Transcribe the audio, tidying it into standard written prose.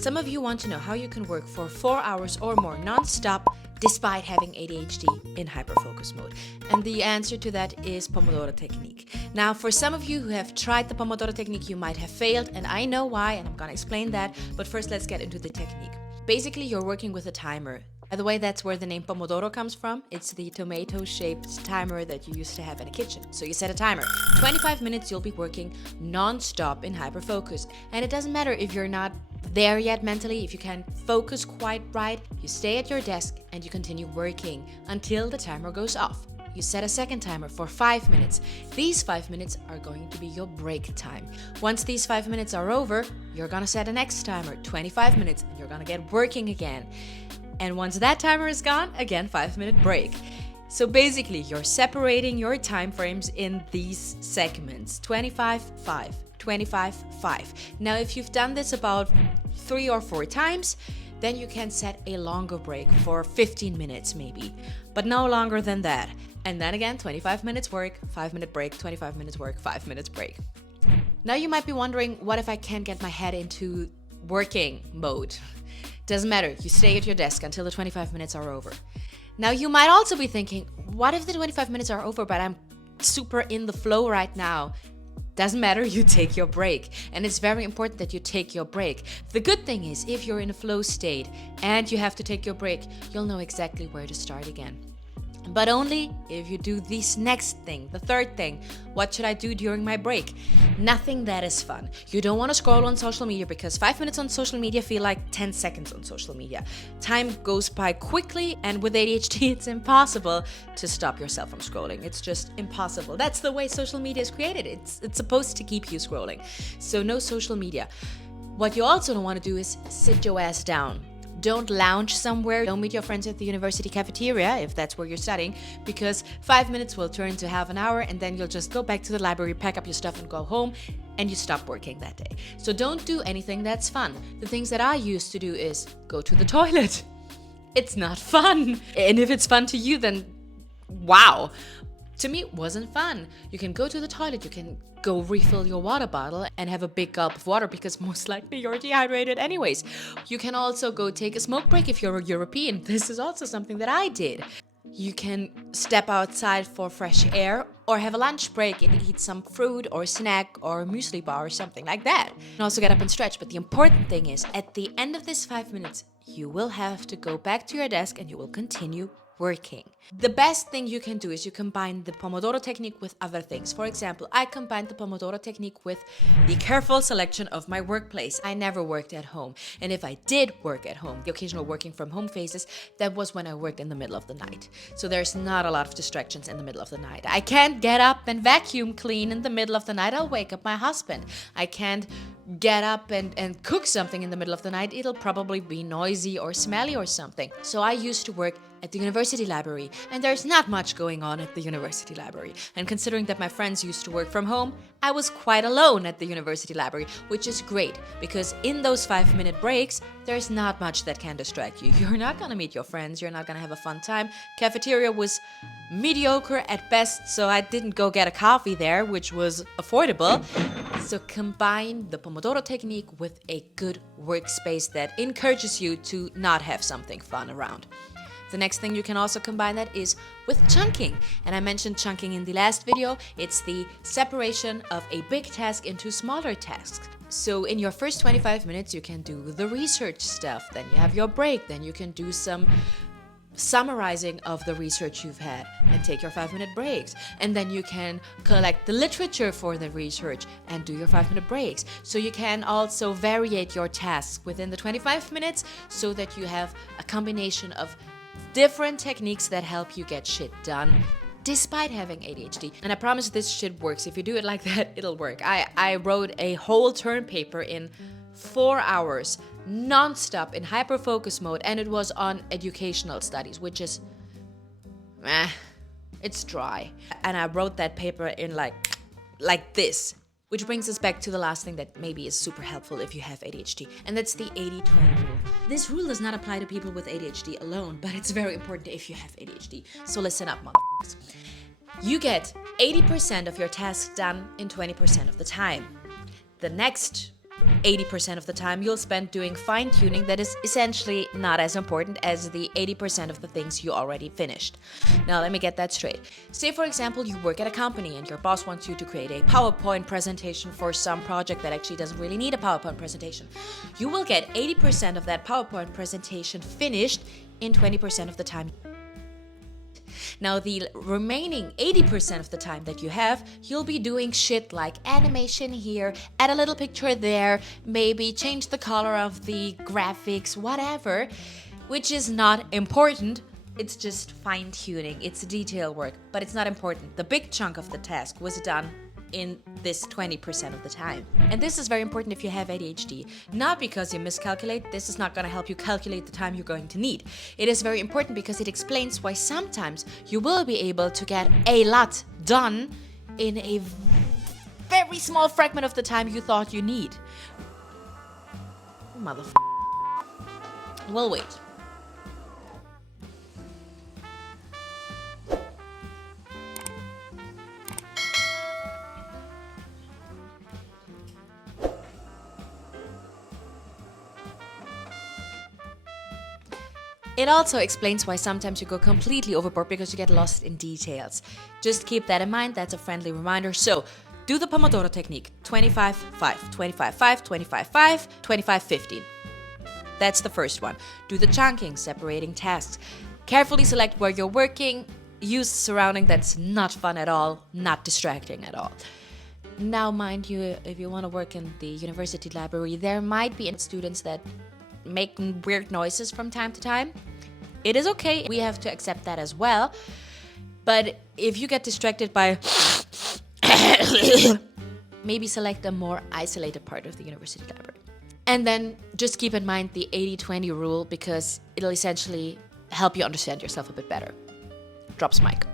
Some of you want to know how you can work for 4 hours or more non-stop despite having ADHD in hyperfocus mode. And the answer to that is Pomodoro Technique. Now, for some of you who have tried the Pomodoro Technique, you might have failed, and I know why, and I'm gonna explain that. But first, let's get into the technique. Basically, you're working with a timer. By the way, that's where the name Pomodoro comes from. It's the tomato-shaped timer that you used to have in a kitchen. So you set a timer. 25 minutes, you'll be working non-stop in hyperfocus. And it doesn't matter if you're not there yet mentally, if you can't focus quite right, you stay at your desk and you continue working until the timer goes off. You set a second timer for 5 minutes. These 5 minutes are going to be your break time. Once these 5 minutes are over, you're gonna set a next timer, 25 minutes, and you're gonna get working again. And once that timer is gone, again, 5-minute break. So basically, you're separating your time frames in these segments, 25, 5, 25, 5. Now, if you've done this about 3 or 4 times, then you can set a longer break for 15 minutes maybe, but no longer than that. And then again, 25 minutes work, 5-minute break, 25 minutes work, 5 minutes break. Now you might be wondering, what if I can't get my head into working mode? Doesn't matter, you stay at your desk until the 25 minutes are over. Now you might also be thinking, what if the 25 minutes are over, but I'm super in the flow right now? Doesn't matter, you take your break. And it's very important that you take your break. The good thing is, if you're in a flow state and you have to take your break, you'll know exactly where to start again. But only if you do this next thing, the third thing. What should I do during my break? Nothing that is fun. You don't want to scroll on social media because 5 minutes on social media feel like 10 seconds on social media. Time goes by quickly, and with ADHD, it's impossible to stop yourself from scrolling. It's just impossible. That's the way social media is created. It's supposed to keep you scrolling. So no social media. What you also don't want to do is sit your ass down. Don't lounge somewhere. Don't meet your friends at the university cafeteria if that's where you're studying, because 5 minutes will turn to half an hour, and then you'll just go back to the library, pack up your stuff and go home, and you stop working that day. So don't do anything that's fun. The things that I used to do is go to the toilet. It's not fun. And if it's fun to you, then wow. To me, it wasn't fun. You can go to the toilet, you can go refill your water bottle and have a big gulp of water because most likely you're dehydrated anyways. You can also go take a smoke break if you're a European. This is also something that I did. You can step outside for fresh air or have a lunch break and eat some fruit or snack or muesli bar or something like that. You can also get up and stretch, but the important thing is, at the end of this 5 minutes, you will have to go back to your desk and you will continue working. The best thing you can do is you combine the Pomodoro Technique with other things. For example, I combined the Pomodoro Technique with the careful selection of my workplace. I never worked at home. And if I did work at home, the occasional working from home phases, that was when I worked in the middle of the night. So there's not a lot of distractions in the middle of the night. I can't get up and vacuum clean in the middle of the night. I'll wake up my husband. I can't get up and cook something in the middle of the night. It'll probably be noisy or smelly or something. So I used to work at the university library, and there's not much going on at the university library. And considering that my friends used to work from home, I was quite alone at the university library, which is great because in those 5-minute breaks, there's not much that can distract you. You're not gonna meet your friends, you're not gonna have a fun time. Cafeteria was mediocre at best, so I didn't go get a coffee there, which was affordable. So combine the Pomodoro Technique with a good workspace that encourages you to not have something fun around. The next thing you can also combine that is with chunking. And I mentioned chunking in the last video. It's the separation of a big task into smaller tasks. So in your first 25 minutes, you can do the research stuff. Then you have your break. Then you can do some summarizing of the research you've had and take your 5-minute breaks. And then you can collect the literature for the research and do your 5-minute breaks. So you can also variate your tasks within the 25 minutes so that you have a combination of different techniques that help you get shit done despite having ADHD. And I promise this shit works. If you do it like that, it'll work. I wrote a whole term paper in 4 hours non-stop in hyperfocus mode, and it was on educational studies, which is it's dry. And I wrote that paper in like this. Which brings us back to the last thing that maybe is super helpful if you have ADHD, and that's the 80-20 rule. This rule does not apply to people with ADHD alone, but it's very important if you have ADHD. So listen up, motherfuckers. You get 80% of your tasks done in 20% of the time. The next 80% of the time you'll spend doing fine-tuning that is essentially not as important as the 80% of the things you already finished. Now, let me get that straight. Say, for example, you work at a company and your boss wants you to create a PowerPoint presentation for some project that actually doesn't really need a PowerPoint presentation. You will get 80% of that PowerPoint presentation finished in 20% of the time. Now, the remaining 80% of the time that you have, you'll be doing shit like animation here, add a little picture there, maybe change the color of the graphics, whatever, which is not important. It's just fine-tuning. It's detail work, but it's not important. The big chunk of the task was done in this 20% of the time. And this is very important if you have ADHD. Not because you miscalculate, this is not going to help you calculate the time you're going to need. It is very important because it explains why sometimes you will be able to get a lot done in a very small fragment of the time you thought you need. Motherfucker. We'll wait. It also explains why sometimes you go completely overboard because you get lost in details. Just keep that in mind. That's a friendly reminder. So, do the Pomodoro Technique. 25-5, 25-5, 25-5, 25-15. That's the first one. Do the chunking, separating tasks. Carefully select where you're working. Use surrounding that's not fun at all, not distracting at all. Now, mind you, if you want to work in the university library, there might be students that make weird noises from time to time. It is okay. We have to accept that as well. But if you get distracted by maybe select a more isolated part of the university library. And then just keep in mind the 80-20 rule because it'll essentially help you understand yourself a bit better. Drops mic.